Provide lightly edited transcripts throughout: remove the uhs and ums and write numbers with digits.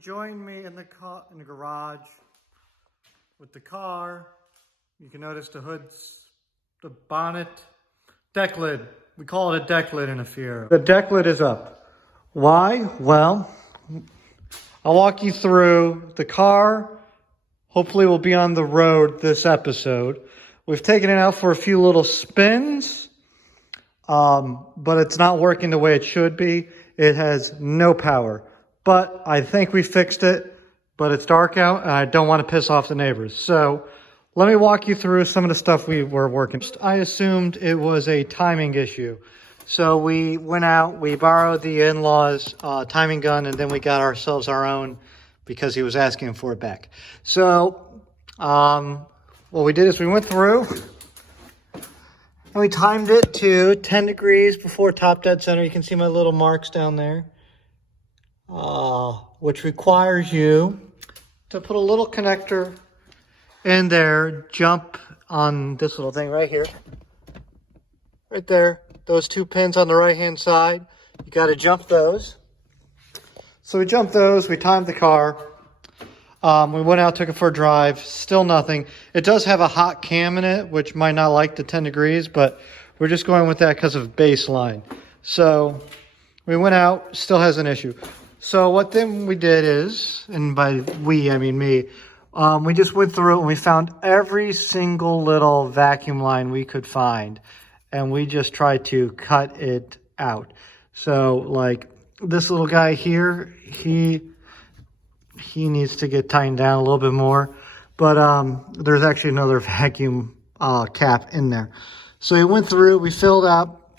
join me in the garage with the car, you can notice the hood's, the bonnet, deck lid. We call it a deck lid in a Fiero. The deck lid is up. Why? Well, I'll walk you through the car. Hopefully we'll be on the road this episode. We've taken it out for a few little spins, but it's not working the way it should be. It has no power, but I think we fixed it, but it's dark out and I don't want to piss off the neighbors. So let me walk you through some of the stuff we were working. I assumed it was a timing issue. So we went out, we borrowed the in-laws' timing gun, and then we got ourselves our own because he was asking for it back. So what we did is we went through and we timed it to 10 degrees before top dead center. You can see my little marks down there, which requires you to put a little connector in there, jump on this little thing right here, right there. Those two pins on the right-hand side, you got to jump those. So we jumped those, we timed the car. We went out, took it for a drive, still nothing. It does have a hot cam in it, which might not like the 10 degrees, but we're just going with that because of baseline. So we went out, still has an issue. So what then we did is, and by we, I mean me, we just went through and we found every single little vacuum line we could find, and we just tried to cut it out. So like this little guy here, he needs to get tightened down a little bit more, but there's actually another vacuum cap in there. So we went through, we filled up,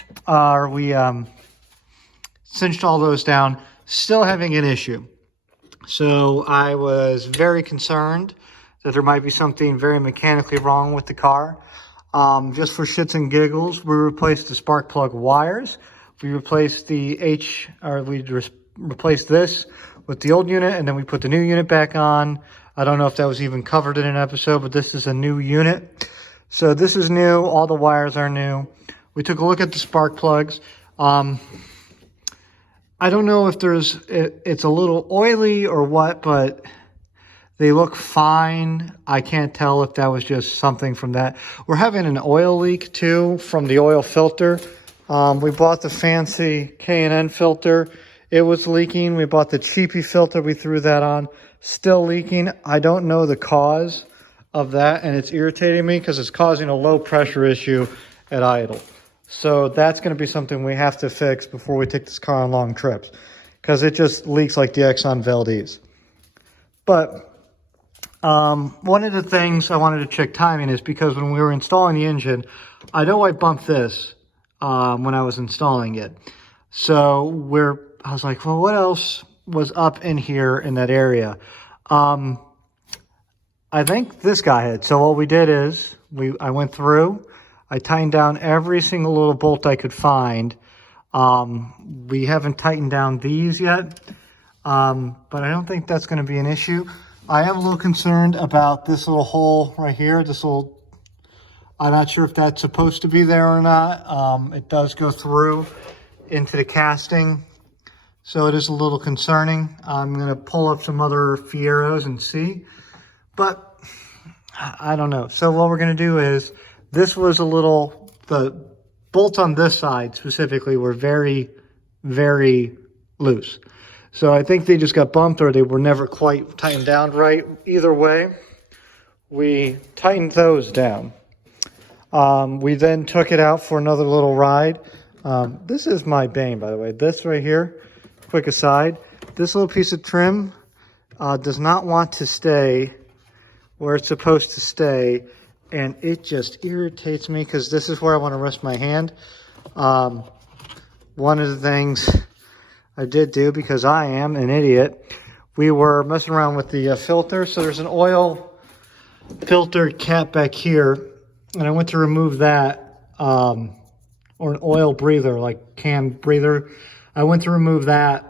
we cinched all those down, still having an issue. So I was very concerned that there might be something very mechanically wrong with the car. Just for shits and giggles, we replaced the spark plug wires. We replaced replaced this with the old unit, and then we put the new unit back on. I don't know if that was even covered in an episode, but this is a new unit. So this is new. All the wires are new. We took a look at the spark plugs. I don't know if it's a little oily or what, but they look fine. I can't tell if that was just something from that. We're having an oil leak too from the oil filter. We bought the fancy K&N filter. It was leaking. We bought the cheapy filter. We threw that on. Still leaking. I don't know the cause of that, and it's irritating me because it's causing a low pressure issue at idle. So that's going to be something we have to fix before we take this car on long trips, because it just leaks like the Exxon Valdez. But one of the things I wanted to check timing is because when we were installing the engine, I know I bumped this when I was installing it. So I was like, well, what else was up in here in that area? I think this guy had. So what we did is I went through, I tightened down every single little bolt I could find. We haven't tightened down these yet, but I don't think that's going to be an issue. I am a little concerned about this little hole right here. I'm not sure if that's supposed to be there or not. It does go through into the casting, so it is a little concerning. I'm going to pull up some other Fieros and see, but I don't know. So what we're going to do is, this was the bolts on this side specifically were very, very loose. So I think they just got bumped or they were never quite tightened down right. Either way, we tightened those down. We then took it out for another little ride. This is my bane, by the way. This right here, quick aside, this little piece of trim does not want to stay where it's supposed to stay, and it just irritates me because this is where I want to rest my hand. One of the things I did do, because I am an idiot, we were messing around with the filter. So there's an oil filter cap back here, and I went to remove that, or an oil breather, like cam breather. I went to remove that.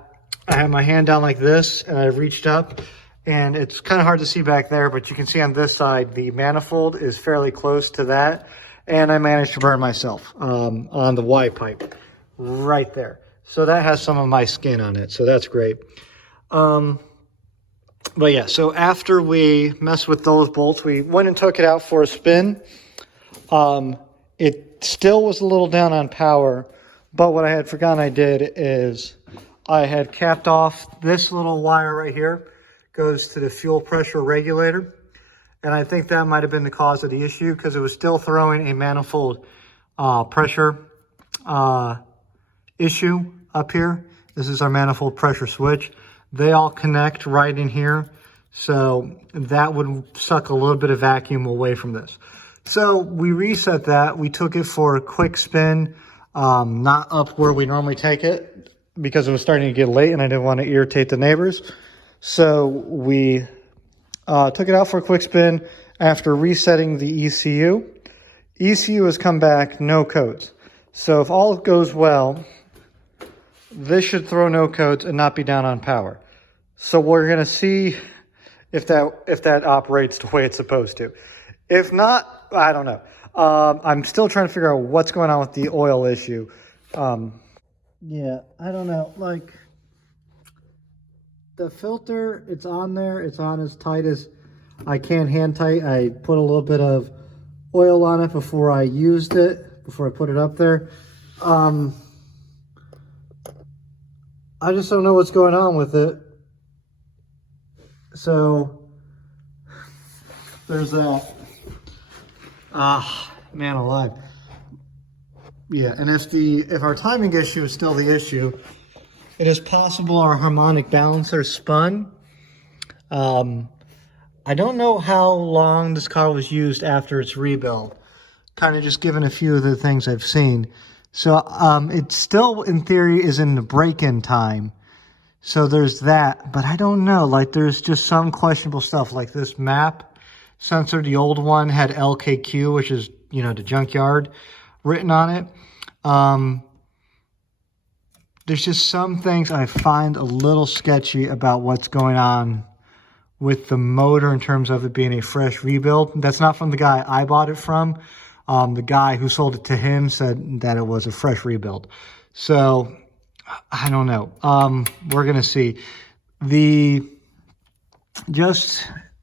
I had my hand down like this, and I reached up, and it's kind of hard to see back there, but you can see on this side, the manifold is fairly close to that, and I managed to burn myself on the Y pipe right there. So that has some of my skin on it, so that's great. But yeah, so after we messed with those bolts, we went and took it out for a spin. It still was a little down on power, but what I had forgotten I did is I had capped off this little wire right here, goes to the fuel pressure regulator. And I think that might have been the cause of the issue because it was still throwing a manifold pressure issue up here. This is our manifold pressure switch. They all connect right in here. So that would suck a little bit of vacuum away from this. So we reset that. We took it for a quick spin, not up where we normally take it because it was starting to get late and I didn't want to irritate the neighbors. So we took it out for a quick spin after resetting the ECU. ECU has come back no codes. So if all goes well, this should throw no codes and not be down on power. So we're going to see if that operates the way it's supposed to. If not, I don't know. I'm still trying to figure out what's going on with the oil issue. Yeah, I don't know. Like, the filter, it's on there. It's on as tight as I can, hand tight. I put a little bit of oil on it before I used it, before I put it up there. I just don't know what's going on with it. So there's that. Man alive. Yeah, and if our timing issue is still the issue, it is possible our harmonic balancer spun. I don't know how long this car was used after its rebuild. Kind of just given a few of the things I've seen. So it still, in theory, is in the break-in time. So there's that. But I don't know. Like, there's just some questionable stuff. Like this map sensor, the old one, had LKQ, which is, you know, the junkyard, written on it. There's just some things I find a little sketchy about what's going on with the motor in terms of it being a fresh rebuild. That's not from the guy I bought it from. The guy who sold it to him said that it was a fresh rebuild. So, I don't know. We're going to see.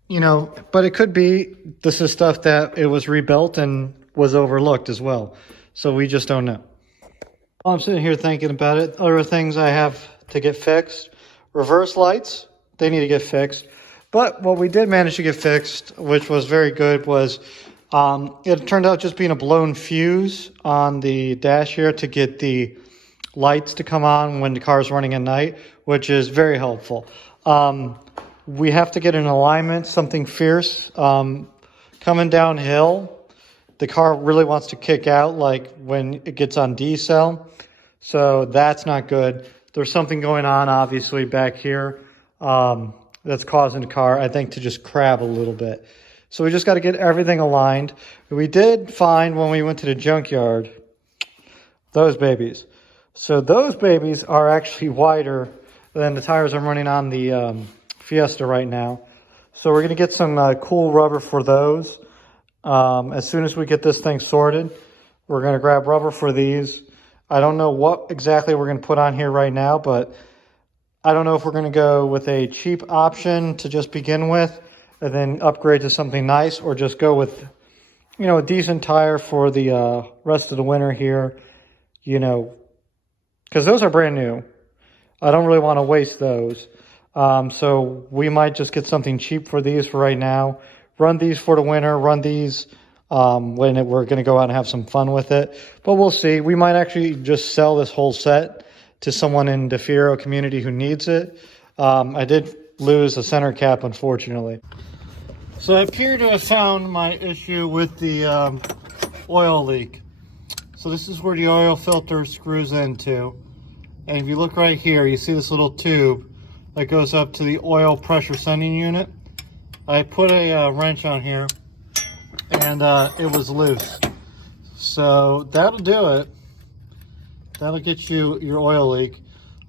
You know, but it could be this is stuff that it was rebuilt and was overlooked as well. So we just don't know. While I'm sitting here thinking about it, other things I have to get fixed. Reverse lights, they need to get fixed. But what we did manage to get fixed, which was very good, was it turned out just being a blown fuse on the dash here to get the lights to come on when the car is running at night, which is very helpful. We have to get an alignment, something fierce. Coming downhill, the car really wants to kick out like when it gets on decel. So that's not good. There's something going on, obviously, back here that's causing the car, I think, to just crab a little bit. So we just got to get everything aligned. We did find when we went to the junkyard, those babies. So those babies are actually wider than the tires I'm running on the Fiesta right now. So we're going to get some cool rubber for those. As soon as we get this thing sorted, we're going to grab rubber for these. I don't know what exactly we're going to put on here right now, but I don't know if we're going to go with a cheap option to just begin with and then upgrade to something nice, or just go with, you know, a decent tire for the rest of the winter here, you know, because those are brand new. I don't really want to waste those. So we might just get something cheap for these for right now. Run these for the winter, run these we're going to go out and have some fun with it. But we'll see. We might actually just sell this whole set to someone in the Fiero community who needs it. I did lose a center cap, unfortunately. So I appear to have found my issue with the oil leak. So this is where the oil filter screws into. And if you look right here, you see this little tube that goes up to the oil pressure sending unit. I put a wrench on here and it was loose. So that'll do it. That'll get you your oil leak.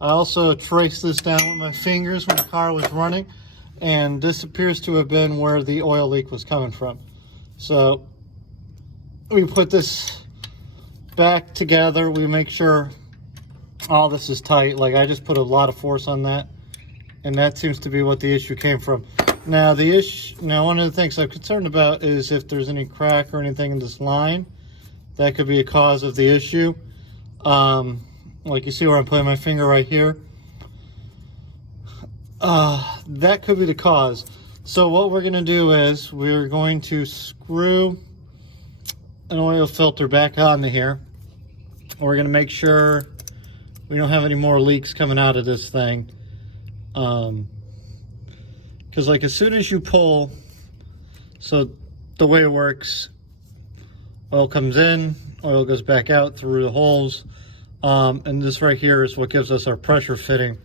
I also traced this down with my fingers when the car was running, and this appears to have been where the oil leak was coming from. So we put this back together. We make sure all this is tight. Like, I just put a lot of force on that, And that seems to be what the issue came from. Now, one of the things I'm concerned about is if there's any crack or anything in this line. That could be a cause of the issue. Like you see where I'm putting my finger right here. That could be the cause. So what we're gonna do is we're going to screw an oil filter back onto here. We're gonna make sure we don't have any more leaks coming out of this thing. Because like as soon as you pull, so the way it works, oil comes in, oil goes back out through the holes, and this right here is what gives us our pressure fitting.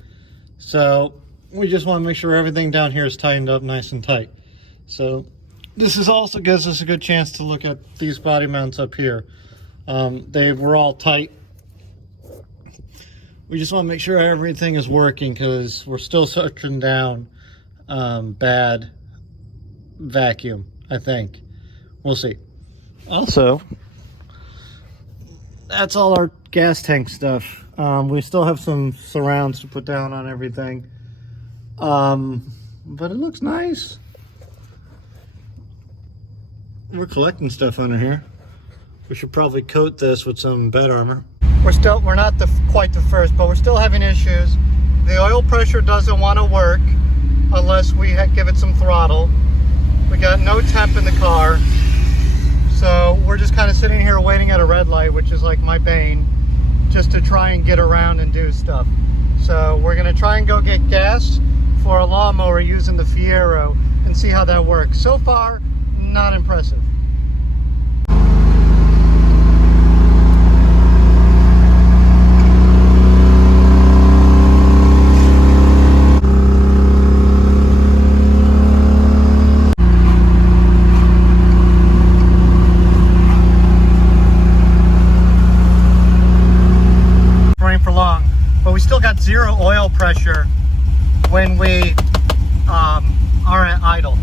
So we just want to make sure everything down here is tightened up nice and tight. So this is also gives us a good chance to look at these body mounts up here. They were all tight. We just want to make sure everything is working because we're still searching down bad vacuum, I think. We'll see. Also, that's all our gas tank stuff. We still have some surrounds to put down on everything. But it looks nice. We're collecting stuff under here. We should probably coat this with some bed armor. We're not quite the first, but we're still having issues. The oil pressure doesn't want to work unless we give it some throttle. We got no temp in the car. So we're just kind of sitting here waiting at a red light, which is like my bane, just to try and get around and do stuff. So we're gonna try and go get gas for a lawnmower using the Fiero and see how that works. So far, not impressive. But we still got zero oil pressure when we are at idle.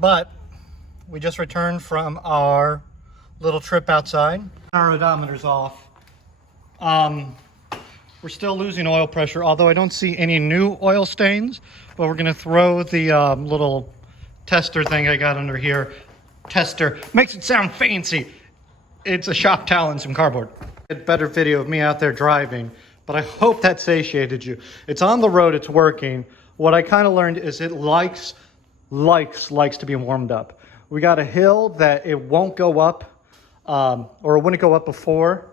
But we just returned from our little trip outside. Our odometer's off. We're still losing oil pressure, although I don't see any new oil stains. But we're gonna throw the little tester thing I got under here. Tester makes it sound fancy. It's a shop towel and some cardboard. A better video of me out there driving, but I hope that satiated you. It's on the road, it's working. What I kind of learned is it likes to be warmed up. We got a hill that it won't go up, or it wouldn't go up before.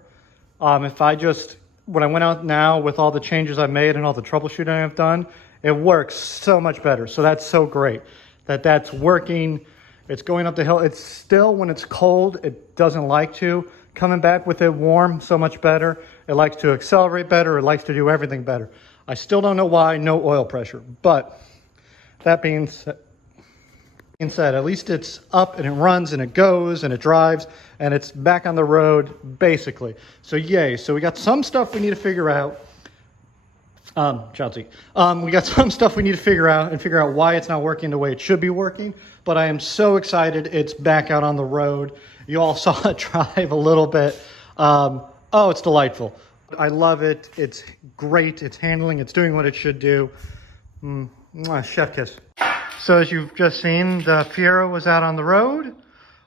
When I went out now with all the changes I made and all the troubleshooting I've done, it works so much better. So that's so great that's working. It's going up the hill. It's still, when it's cold, it doesn't like to. Coming back with it warm, so much better. It likes to accelerate better. It likes to do everything better. I still don't know why, no oil pressure. But that being said, at least it's up and it runs and it goes and it drives and it's back on the road, basically. So yay. So we got some stuff we need to figure out. We got some stuff we need to figure out why it's not working the way it should be working. But I am so excited it's back out on the road. You all saw it drive a little bit. Oh, it's delightful. I love it. It's great. It's handling. It's doing what it should do. Chef kiss. So as you've just seen, the Fiero was out on the road.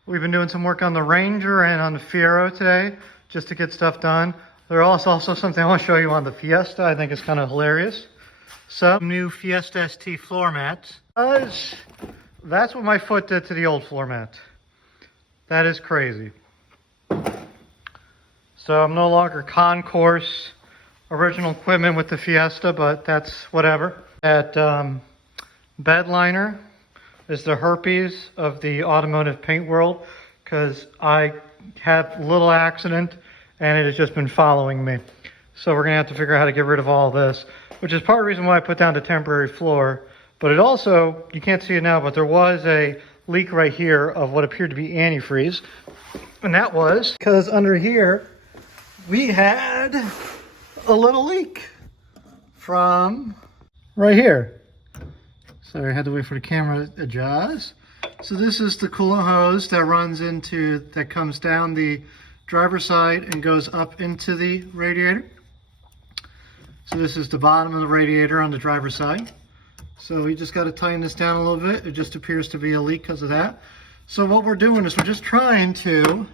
We've been doing some work on the Ranger and on the Fiero today just to get stuff done. There's also something I want to show you on the Fiesta. I think it's kind of hilarious. Some new Fiesta ST floor mats. That's what my foot did to the old floor mat. That is crazy. So I'm no longer concourse original equipment with the Fiesta, but that's whatever. That bed liner is the herpes of the automotive paint world because I had a little accident and it has just been following me. So we're gonna have to figure out how to get rid of all this, which is part of the reason why I put down the temporary floor. But it also, you can't see it now, but there was a leak right here of what appeared to be antifreeze. And that was because under here, we had a little leak from right here. Sorry, I had to wait for the camera to adjust. So this is the coolant hose that comes down the driver's side and goes up into the radiator. So this is the bottom of the radiator on the driver's side. So we just got to tighten this down a little bit. It just appears to be a leak because of that. So what we're doing is we're just trying to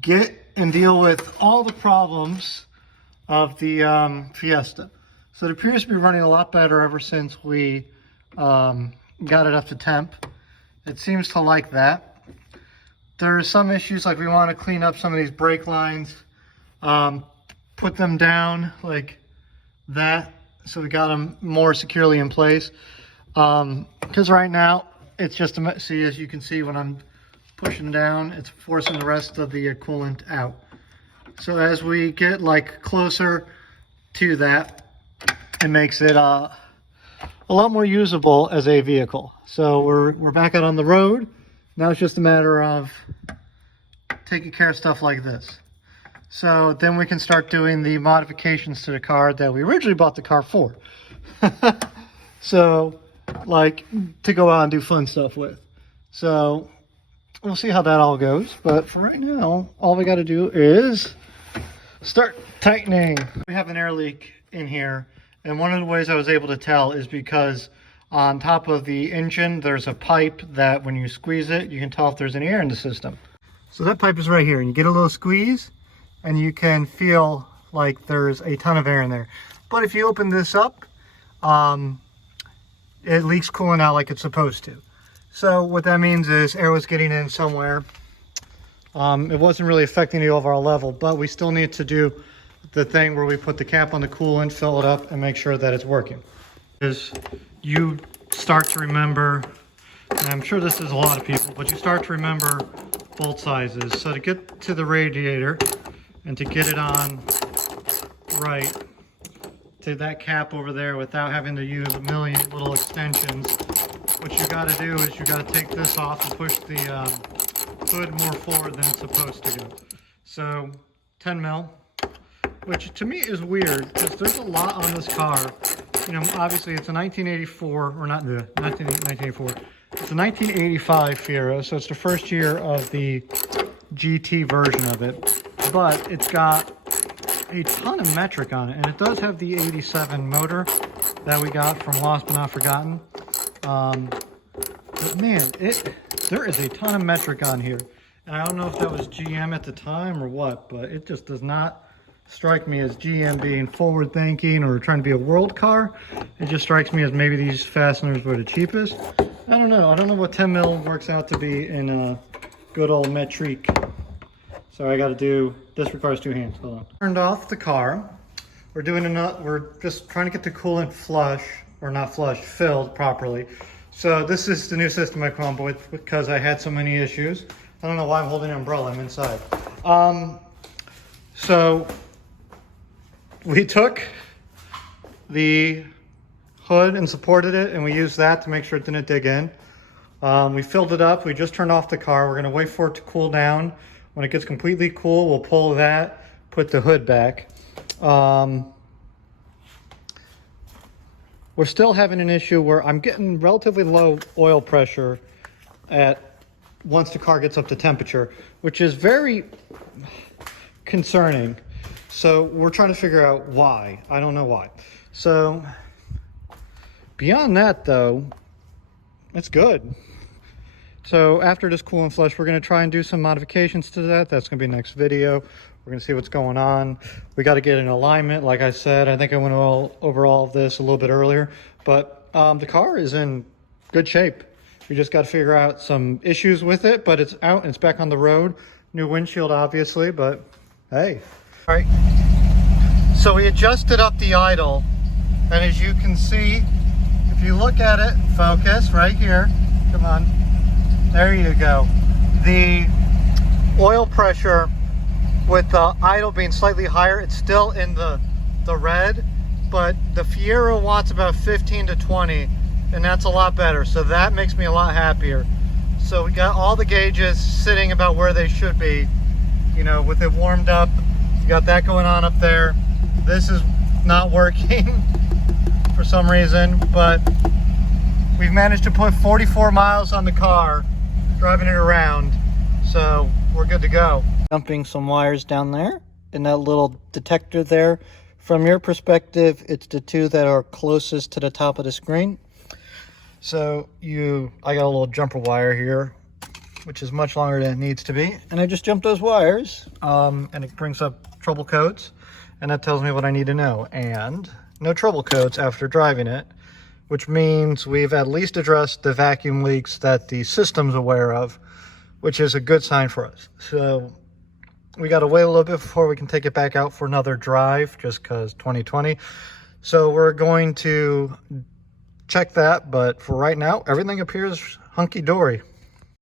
get and deal with all the problems of the Fiesta. So it appears to be running a lot better ever since we got it up to temp. It seems to like that. There's some issues, like we want to clean up some of these brake lines, put them down like that, so we got them more securely in place. Because right now it's just see, as you can see when I'm pushing down, it's forcing the rest of the coolant out. So as we get like closer to that, it makes it a lot more usable as a vehicle. So we're back out on the road. Now it's just a matter of taking care of stuff like this. So then we can start doing the modifications to the car that we originally bought the car for. So like to go out and do fun stuff with. So we'll see how that all goes. But for right now, all we got to do is start tightening. We have an air leak in here. And one of the ways I was able to tell is because on top of the engine, there's a pipe that when you squeeze it, you can tell if there's any air in the system. So that pipe is right here, and you get a little squeeze, and you can feel like there's a ton of air in there. But if you open this up, it leaks coolant out like it's supposed to. So what that means is air was getting in somewhere. It wasn't really affecting the overall level, but we still need to do the thing where we put the cap on the coolant, fill it up, and make sure that it's working. Is you start to remember, and I'm sure this is a lot of people, but you start to remember bolt sizes. So to get to the radiator and to get it on right to that cap over there without having to use a million little extensions, what you got to do is you got to take this off and push the hood more forward than it's supposed to go. So 10 mil. Which to me is weird because there's a lot on this car. You know, obviously it's a 1984, or not the 1984, it's a 1985 Fiero, so it's the first year of the GT version of it. But it's got a ton of metric on it, and it does have the 87 motor that we got from Lost But Not Forgotten. But man, there is a ton of metric on here. And I don't know if that was GM at the time or what, but it just does not strike me as GM being forward thinking or trying to be a world car. It just strikes me as maybe these fasteners were the cheapest. I don't know what 10 mil works out to be in a good old metric. So I got to do, this requires two hands. Hold on. Turned off the car. We're just trying to get the coolant flush, or not flush, filled properly. So this is the new system I come up with because I had so many issues. I don't know why I'm holding an umbrella, I'm inside. So we took the hood and supported it, and we used that to make sure it didn't dig in. We filled it up. We just turned off the car. We're going to wait for it to cool down. When it gets completely cool, we'll pull that, put the hood back. We're still having an issue where I'm getting relatively low oil pressure once the car gets up to temperature, which is very concerning. So we're trying to figure out why. I don't know why. So beyond that though, it's good. So after this coolant flush, we're going to try and do some modifications to that. That's going to be next video. We're going to see what's going on. We got to get in alignment. Like I said, I think I went over all of this a little bit earlier, but the car is in good shape. We just got to figure out some issues with it, but it's out and it's back on the road. New windshield, obviously, but hey. All right, so we adjusted up the idle, and as you can see, if you look at it, focus right here, come on, there you go. The oil pressure with the idle being slightly higher, it's still in the red, but the Fiero wants about 15 to 20, and that's a lot better, so that makes me a lot happier. So we got all the gauges sitting about where they should be, you know, with it warmed up. You got that going on up there. This is not working for some reason, but we've managed to put 44 miles on the car, driving it around, so we're good to go. Dumping some wires down there in that little detector there From your perspective, it's the two that are closest to the top of the screen. So I got a little jumper wire here, which is much longer than it needs to be. And I just jump those wires, and it brings up trouble codes, and that tells me what I need to know. And no trouble codes after driving it, which means we've at least addressed the vacuum leaks that the system's aware of, which is a good sign for us. So we got to wait a little bit before we can take it back out for another drive, just because 2020. So we're going to check that, but for right now, everything appears hunky-dory.